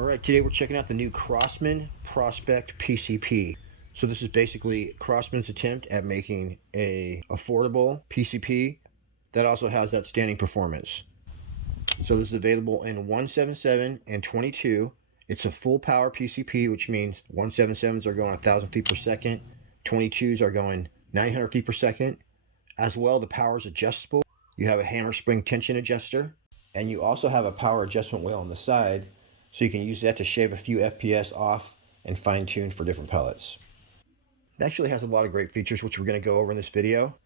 Alright, today we're checking out the new Crosman Prospect PCP. So this is basically Crosman's attempt at making a affordable PCP that also has outstanding performance. So this is available in 177 and 22. It's a full power PCP, which means 177s are going 1,000 feet per second, 22s are going 900 feet per second. As well, the power is adjustable. You have a hammer spring tension adjuster, and you also have a power adjustment wheel on the side, so you can use that to shave a few FPS off and fine tune for different pellets. It actually has a lot of great features, which we're going to go over in this video.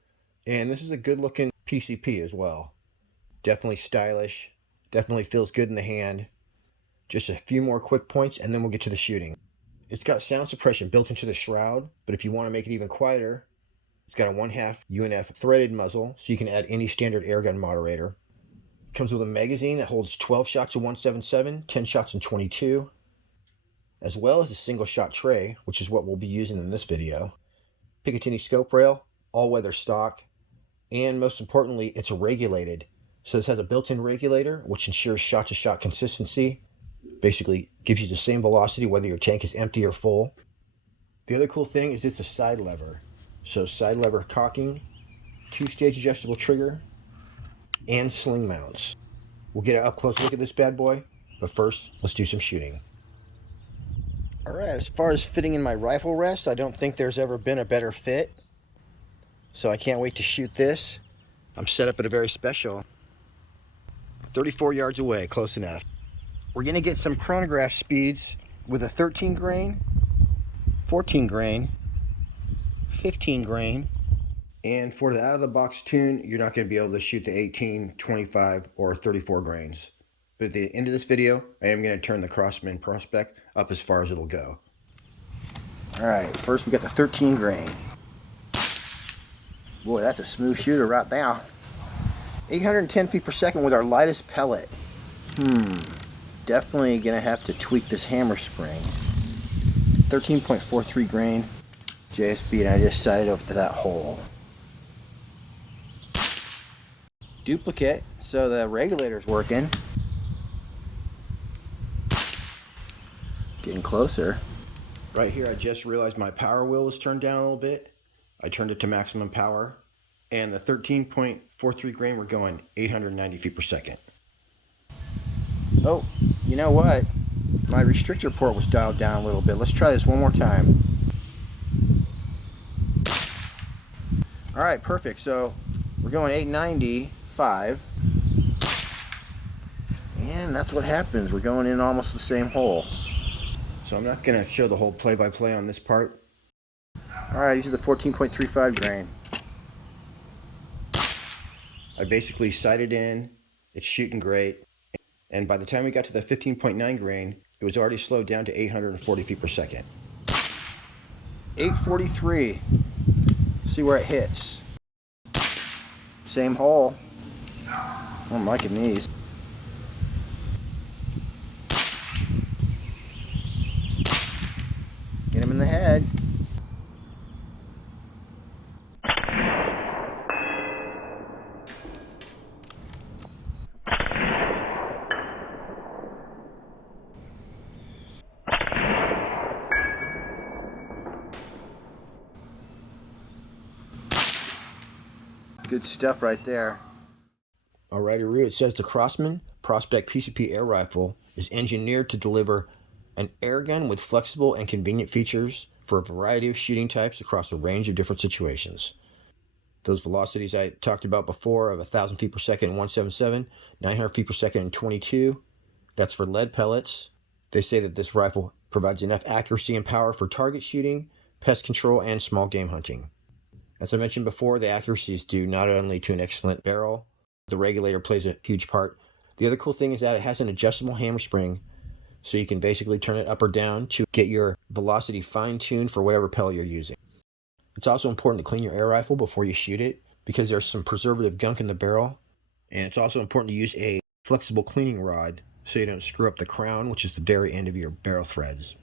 And this is a good looking PCP as well. Definitely stylish, definitely feels good in the hand. Just a few more quick points and then we'll get to the shooting. It's got sound suppression built into the shroud, but if you want to make it even quieter, it's got a 1/2 UNF threaded muzzle, so you can add any standard airgun moderator. Comes with a magazine that holds 12 shots of 177, 10 shots in 22, as well as a single shot tray, which is what we'll be using in this video. Picatinny scope rail, all-weather stock, and most importantly, it's regulated. So this has a built-in regulator, which ensures shot-to-shot consistency. Basically gives you the same velocity whether your tank is empty or full. The other cool thing is it's a side lever. So side lever cocking, 2-stage adjustable trigger, and sling mounts. We'll get an up-close look at this bad boy, but first, let's do some shooting. Alright, as far as fitting in my rifle rest, I don't think there's ever been a better fit. So I can't wait to shoot this. I'm set up at a very special 34 yards away, close enough. We're going to get some chronograph speeds with a 13 grain, 14 grain, 15 grain, and for the out-of-the-box tune, you're not going to be able to shoot the 18, 25, or 34 grains. But at the end of this video, I am going to turn the Crosman Prospect up as far as it'll go. Alright, first we got the 13 grain. Boy, that's a smooth shooter right now. 810 feet per second with our lightest pellet. Definitely going to have to tweak this hammer spring. 13.43 grain JSB, and I just sighted over to that hole. Duplicate, so the regulator's working. Getting closer. Right here, I just realized my power wheel was turned down a little bit. I turned it to maximum power, and the 13.43 grain, we're going 890 feet per second. Oh, you know what? My restrictor port was dialed down a little bit. Let's try this one more time. Alright, perfect. So we're going 895. And that's what happens. We're going in almost the same hole. So I'm not going to show the whole play-by-play on this part. Alright, these are the 14.35 grain. I basically sighted in. It's shooting great. And by the time we got to the 15.9 grain, it was already slowed down to 840 feet per second. 843. See where it hits. Same hole. I'm liking these. Get him in the head. Good stuff right there. Alrighty, Roo, it says the Crosman Prospect PCP air rifle is engineered to deliver an air gun with flexible and convenient features for a variety of shooting types across a range of different situations. Those velocities I talked about before of 1,000 feet per second in 177, 900 feet per second in 22, that's for lead pellets. They say that this rifle provides enough accuracy and power for target shooting, pest control, and small game hunting. As I mentioned before, the accuracy is due not only to an excellent barrel, the regulator plays a huge part. The other cool thing is that it has an adjustable hammer spring, so you can basically turn it up or down to get your velocity fine-tuned for whatever pellet you're using. It's also important to clean your air rifle before you shoot it, because there's some preservative gunk in the barrel. And it's also important to use a flexible cleaning rod so you don't screw up the crown, which is the very end of your barrel threads.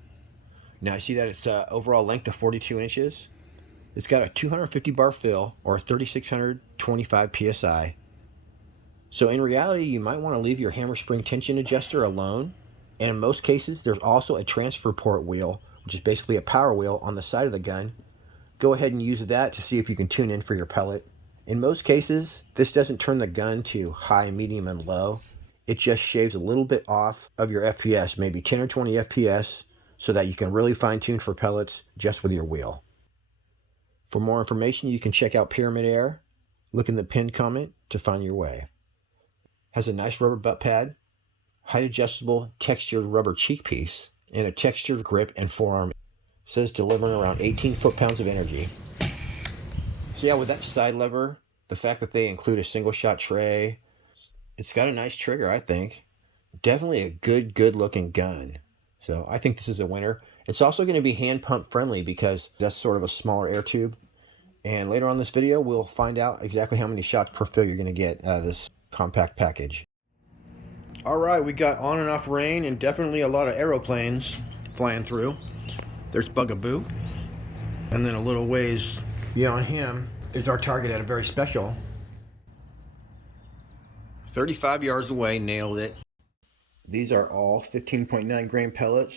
Now I see that it's overall length of 42 inches. It's got a 250 bar fill, or 3625 psi. So in reality, you might want to leave your hammer spring tension adjuster alone And in most cases, there's also a transfer port wheel, which is basically a power wheel on the side of the gun. Go ahead and use that to see if you can tune in for your pellet. In most cases, this doesn't turn the gun to high, medium, and low. It just shaves a little bit off of your FPS, maybe 10 or 20 FPS, so that you can really fine tune for pellets just with your wheel. For more information, you can check out Pyramid Air. Look in the pinned comment to find your way. Has a nice rubber butt pad, height adjustable textured rubber cheek piece, and a textured grip and forearm. Says delivering around 18 foot-pounds of energy. So yeah, with that side lever, the fact that they include a single shot tray, it's got a nice trigger, I think. Definitely a good looking gun. So I think this is a winner. It's also going to be hand pump friendly because that's sort of a smaller air tube. And later on in this video, we'll find out exactly how many shots per fill you're going to get out of this compact package. All right, we got on and off rain and definitely a lot of aeroplanes flying through. There's Bugaboo. And then a little ways beyond him is our target at a very special. 35 yards away, nailed it. These are all 15.9 grain pellets,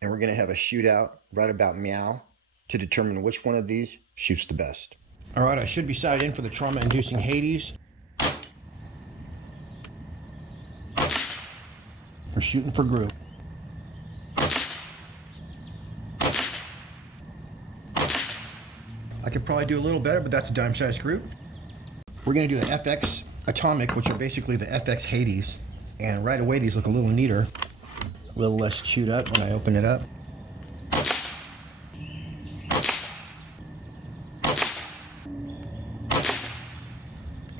and we're going to have a shootout right about meow to determine which one of these shoots the best. All right, I should be sighted in for the trauma-inducing Hades. We're shooting for group. I could probably do a little better, but that's a dime-sized group. We're going to do the FX Atomic, which are basically the FX Hades. And right away, these look a little neater. A little less chewed up when I open it up.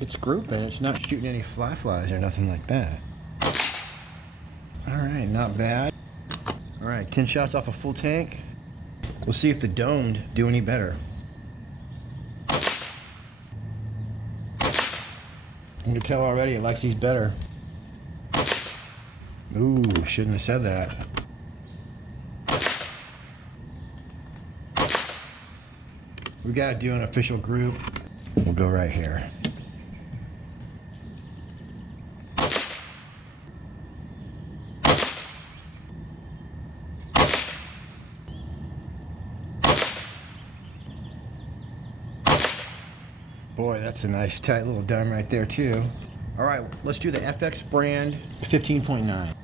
It's grouping. It's not shooting any flies or nothing like that. All right, not bad. All right, 10 shots off a full tank. We'll see if the domed do any better. You can tell already it likes these better. Ooh, shouldn't have said that. We gotta do an official group. We'll go right here. Boy, that's a nice tight little dime right there too. All right, let's do the FX brand 15.9.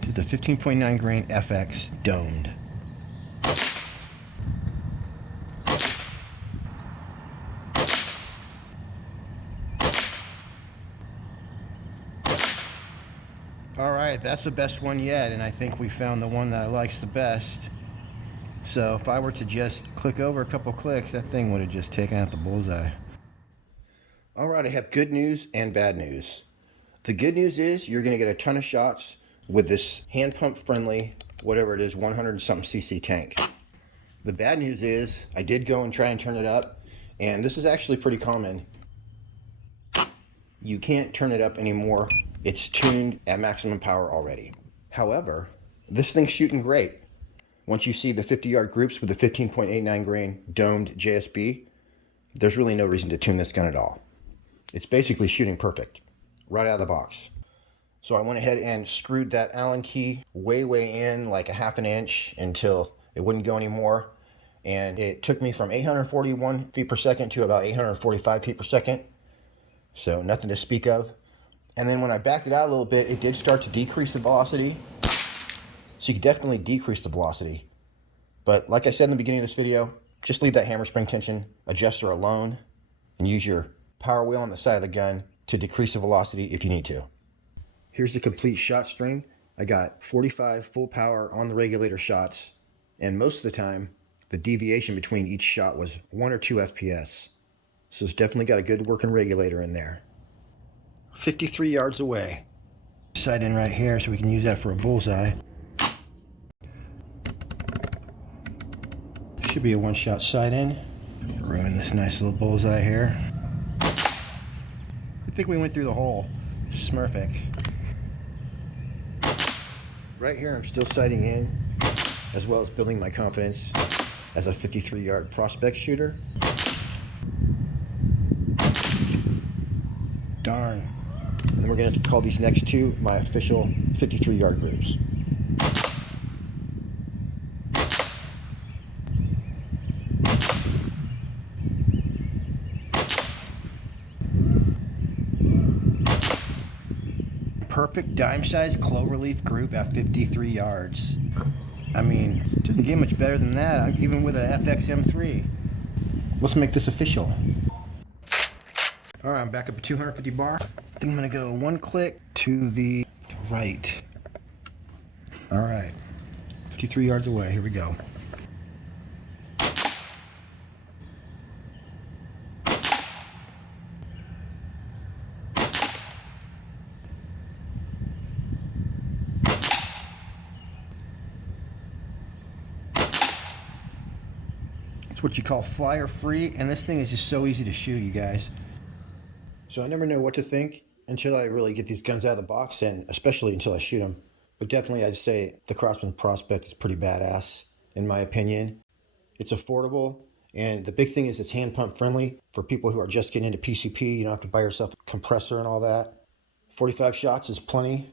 Do the 15.9 grain FX domed. All right, that's the best one yet, and I think we found the one that I likes the best. So if I were to just click over a couple clicks, that thing would have just taken out the bullseye. All right, I have good news and bad news. The good news is you're going to get a ton of shots with this hand pump friendly, whatever it is, 100 and something cc tank. The bad news is I did go and try and turn it up, and this is actually pretty common. You can't turn it up anymore. It's tuned at maximum power already. However, this thing's shooting great. Once you see the 50-yard groups with the 15.89 grain domed JSB, there's really no reason to tune this gun at all. It's basically shooting perfect right out of the box. So I went ahead and screwed that Allen key way in, like a half an inch, until it wouldn't go anymore. And it took me from 841 feet per second to about 845 feet per second. So nothing to speak of. And then when I backed it out a little bit, it did start to decrease the velocity. So you can definitely decrease the velocity. But like I said in the beginning of this video, just leave that hammer spring tension adjuster alone and use your power wheel on the side of the gun to decrease the velocity if you need to. Here's the complete shot string. I got 45 full power on the regulator shots, and most of the time the deviation between each shot was 1 or 2 FPS. So it's definitely got a good working regulator in there. 53 yards away. Sight in right here so we can use that for a bullseye. Should be a one-shot sight in. Ruin this nice little bullseye here. I think we went through the hole. Smurfing. Right here I'm still sighting in, as well as building my confidence as a 53-yard prospect shooter. Darn. And then we're going to call these next two my official 53-yard groups. perfect dime-sized cloverleaf group at 53 yards. I mean, didn't get much better than that, even with a FX M3. Let's make this official. All right, I'm back up at 250 bar. I think I'm gonna go one click to the right. All right, 53 yards away, here we go. It's what you call flyer free, and this thing is just so easy to shoot, you guys. So I never know what to think until I really get these guns out of the box, and especially until I shoot them. But definitely I'd say the Crosman Prospect is pretty badass, in my opinion. It's affordable, and the big thing is it's hand pump friendly for people who are just getting into PCP. You don't have to buy yourself a compressor and all that. 45 shots is plenty.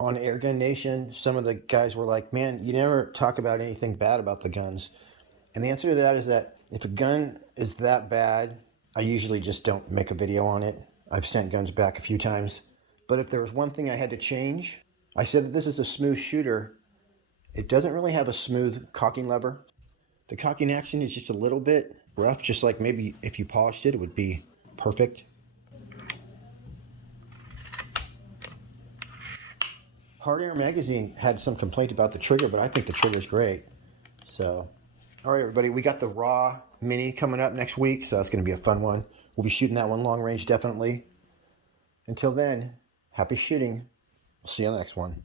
On Airgun Nation, some of the guys were like, man, you never talk about anything bad about the guns. And the answer to that is that if a gun is that bad, I usually just don't make a video on it. I've sent guns back a few times. But if there was one thing I had to change, I said that this is a smooth shooter. It doesn't really have a smooth cocking lever. The cocking action is just a little bit rough, just like maybe if you polished it, it would be perfect. Hard Air Magazine had some complaint about the trigger, but I think the trigger's great. So, all right, everybody, we got the Raw Mini coming up next week, so that's going to be a fun one. We'll be shooting that one long range, definitely. Until then, happy shooting. We'll see you on the next one.